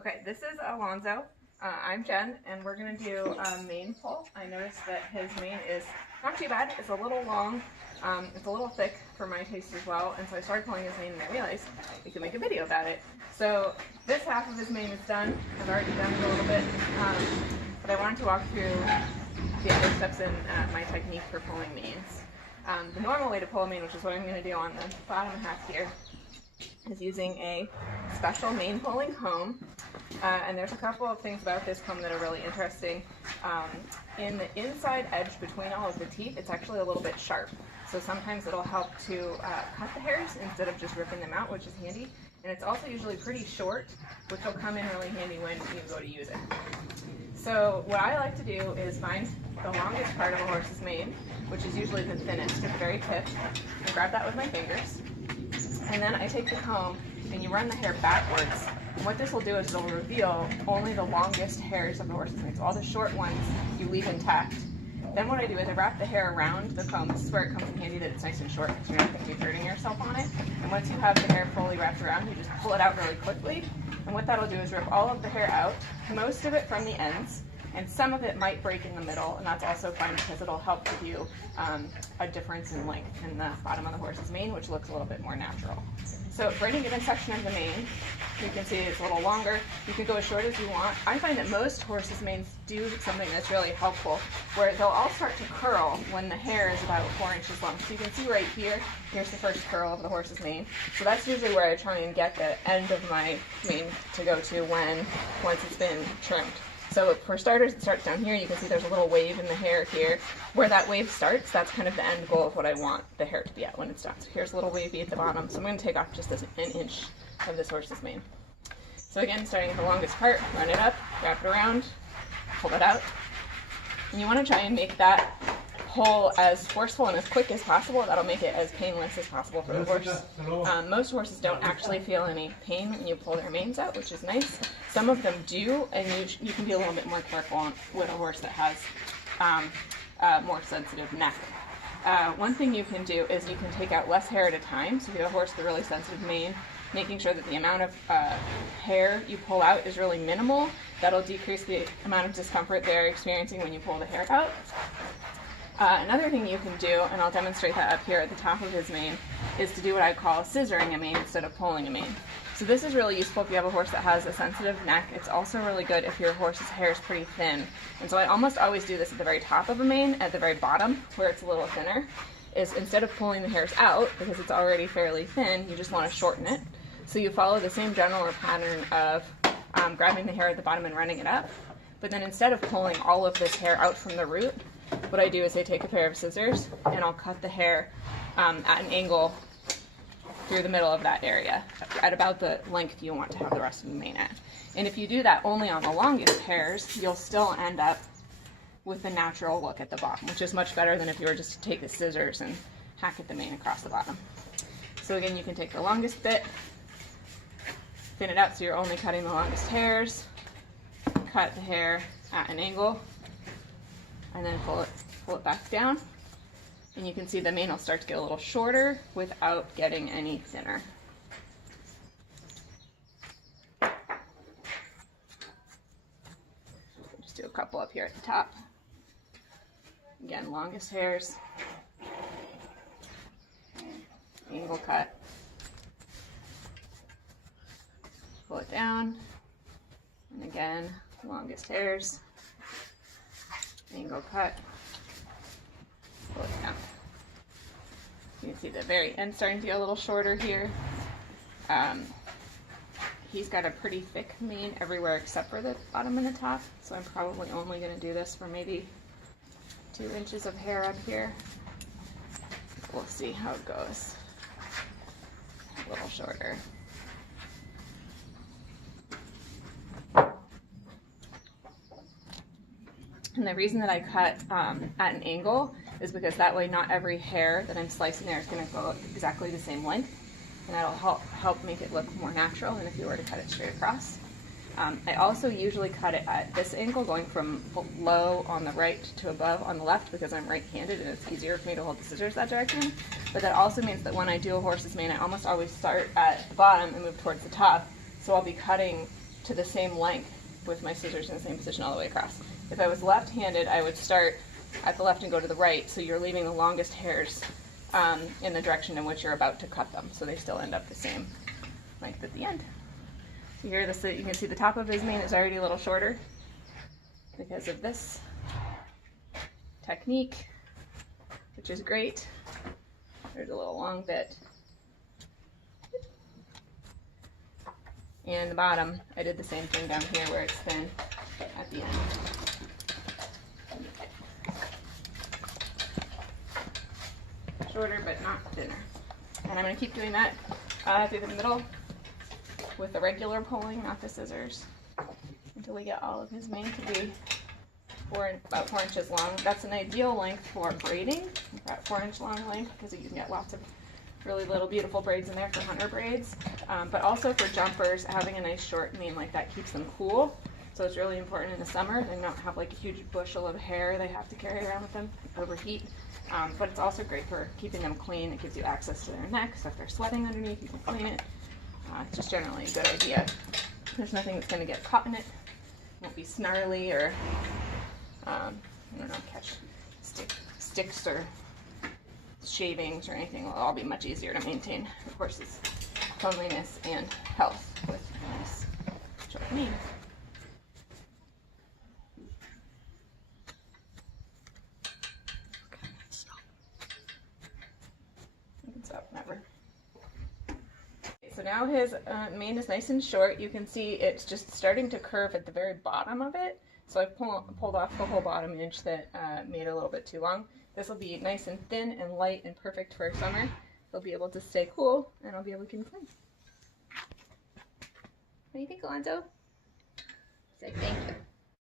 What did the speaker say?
Okay, this is Alonzo. I'm Jen, and we're going to do a mane pull. I noticed that his mane is not too bad. It's a little long. It's a little thick for my taste as well, and so I started pulling his mane and I realized we could make a video about it. So this half of his mane is done. I've already done it a little bit, but I wanted to walk through the other steps in my technique for pulling manes. The normal way to pull a mane, which is what I'm going to do on the bottom half here, is using a special mane pulling comb. And there's a couple of things about this comb that are really interesting. In the inside edge between all of the teeth, it's actually a little bit sharp. So sometimes it'll help to cut the hairs instead of just ripping them out, which is handy. And it's also usually pretty short, which will come in really handy when you go to use it. So what I like to do is find the longest part of a horse's mane, which is usually the thinnest at the very tip, and grab that with my fingers. And then I take the comb and you run the hair backwards. And what this will do is it'll reveal only the longest hairs of the horse's mane. So all the short ones you leave intact. Then what I do is I wrap the hair around the comb. This is where it comes in handy that it's nice and short because you're not going to be hurting yourself on it. And once you have the hair fully wrapped around, you just pull it out really quickly. And what that'll do is rip all of the hair out, most of it from the ends, and some of it might break in the middle, and that's also fine because it'll help give you a difference in length in the bottom of the horse's mane, which looks a little bit more natural. So for any given section of the mane, you can see it's a little longer. You can go as short as you want. I find that most horses' manes do something that's really helpful, where they'll all start to curl when the hair is about 4 inches long. So you can see right here, here's the first curl of the horse's mane. So that's usually where I try and get the end of my mane to go to once it's been trimmed. So for starters, it starts down here. You can see there's a little wave in the hair here. Where that wave starts, that's kind of the end goal of what I want the hair to be at when it's done. So here's a little wavy at the bottom. So I'm going to take off just an inch of this horse's mane. So again, starting at the longest part, run it up, wrap it around, pull it out. And you want to try and make that pull as forceful and as quick as possible. That'll make it as painless as possible for the horse. Most horses don't actually feel any pain when you pull their manes out, which is nice. Some of them do, and you can be a little bit more careful with a horse that has a more sensitive neck. One thing you can do is you can take out less hair at a time. So if you have a horse with a really sensitive mane, making sure that the amount of hair you pull out is really minimal. That'll decrease the amount of discomfort they're experiencing when you pull the hair out. Another thing you can do, and I'll demonstrate that up here at the top of his mane, is to do what I call scissoring a mane instead of pulling a mane. So this is really useful if you have a horse that has a sensitive neck. It's also really good if your horse's hair is pretty thin. And so I almost always do this at the very top of a mane, at the very bottom, where it's a little thinner, is instead of pulling the hairs out, because it's already fairly thin, you just want to shorten it. So you follow the same general pattern of grabbing the hair at the bottom and running it up. But then instead of pulling all of this hair out from the root, what I do is I take a pair of scissors and I'll cut the hair at an angle through the middle of that area, at about the length you want to have the rest of the mane at. And if you do that only on the longest hairs, you'll still end up with the natural look at the bottom, which is much better than if you were just to take the scissors and hack at the mane across the bottom. So again, you can take the longest bit, thin it out so you're only cutting the longest hairs, cut the hair at an angle, and then pull it back down. And you can see the mane will start to get a little shorter without getting any thinner. Just do a couple up here at the top. Again, longest hairs, angle cut, pull it down, and again, longest hairs, angle cut, pull it down. You can see the very end starting to get a little shorter here. He's got a pretty thick mane everywhere except for the bottom and the top, so I'm probably only going to do this for maybe 2 inches of hair up here. We'll see how it goes. A little shorter. And the reason that I cut at an angle is because that way not every hair that I'm slicing there is going to go exactly the same length, and that'll help make it look more natural than if you were to cut it straight across. I also usually cut it at this angle, going from below on the right to above on the left, because I'm right-handed and it's easier for me to hold the scissors that direction. But that also means that when I do a horse's mane, I almost always start at the bottom and move towards the top, so I'll be cutting to the same length with my scissors in the same position all the way across. If I was left-handed, I would start at the left and go to the right, so you're leaving the longest hairs in the direction in which you're about to cut them, so they still end up the same length at the end. So here you can see the top of his mane is already a little shorter because of this technique, which is great. There's a little long bit. And the bottom, I did the same thing down here where it's thin at the end. Shorter but not thinner. And I'm going to keep doing that through the middle with the regular pulling, not the scissors, until we get all of his mane to be about 4 inches long. That's an ideal length for braiding, about 4-inch long length, because you can get lots of really little beautiful braids in there for hunter braids. But also for jumpers, having a nice short mane like that keeps them cool. So it's really important in the summer. They don't have like a huge bushel of hair they have to carry around with them, overheat. But it's also great for keeping them clean. It gives you access to their neck, so if they're sweating underneath, you can clean it. It's just generally a good idea. There's nothing that's going to get caught in it. It won't be snarly or, I don't know, catch sticks or shavings or anything. It'll all be much easier to maintain the horse's cleanliness and health with a nice short mane. So now his mane is nice and short. You can see it's just starting to curve at the very bottom of it. So I've pulled off the whole bottom inch that made it a little bit too long. This will be nice and thin and light and perfect for summer. He'll be able to stay cool and I'll be able to keep him clean. What do you think, Alonzo?